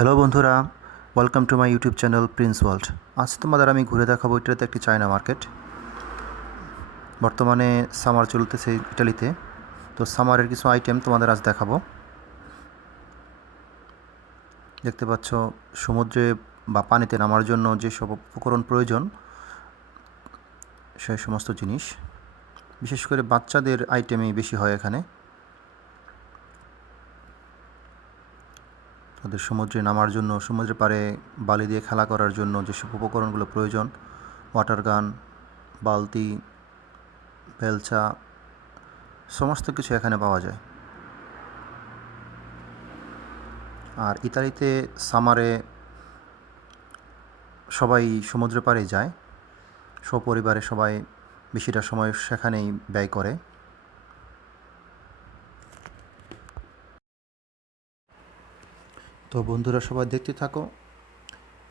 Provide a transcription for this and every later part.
Hello বন্ধুরা, welcome to my YouTube channel Prince world. আজ তোমাদের আমি ঘুরে দেখাবো ইটালিতে একটি চায়না মার্কেট। বর্তমানে সামার চলতেছে ইটালিতে, তো সামারের কিছু আইটেম তোমাদের আজ দেখাবো। দেখতে পাচ্ছ সমুদ্রে বা পানিতে নামার জন্য যেসব উপকরণ প্রয়োজন সেই সমস্ত জিনিস, বিশেষ করে বাচ্চাদের আইটেমই বেশি হয় এখানে। তাদের সমুদ্রে নামার জন্য, সমুদ্রের পাড়ে বালি দিয়ে খেলা করার জন্য যেসব উপকরণগুলো প্রয়োজন, ওয়াটার গান, বালতি, বেলচা, সমস্ত কিছু এখানে পাওয়া যায়। আর ইতালিতে সামারে সবাই সমুদ্র পাড়ে যায়, সপরিবারে সবাই বেশিটা সময় সেখানেই ব্যয় করে। তো বন্ধুরা সবাই দেখতে থাকো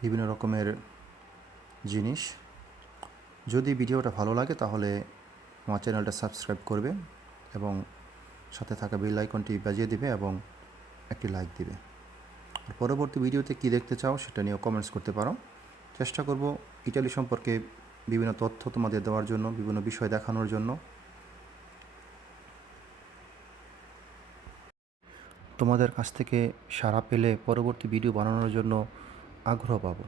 বিভিন্ন রকমের জিনিস। যদি ভিডিওটা ভালো লাগে তাহলে আমার চ্যানেলটা সাবস্ক্রাইব করবে এবং সাথে থাকা বেল আইকনটি বাজিয়ে দিবে এবং একটি লাইক দিবে। আর পরবর্তী ভিডিওতে কী দেখতে চাও সেটা নিয়েও কমেন্টস করতে পারো। চেষ্টা করব ইটালি সম্পর্কে বিভিন্ন তথ্য তোমাদের দেওয়ার জন্য, বিভিন্ন বিষয় দেখানোর জন্য। তোমাদের কাছ থেকে সাড়া পেলে পরবর্তী ভিডিও বানানোর জন্য আগ্রহ পাবো।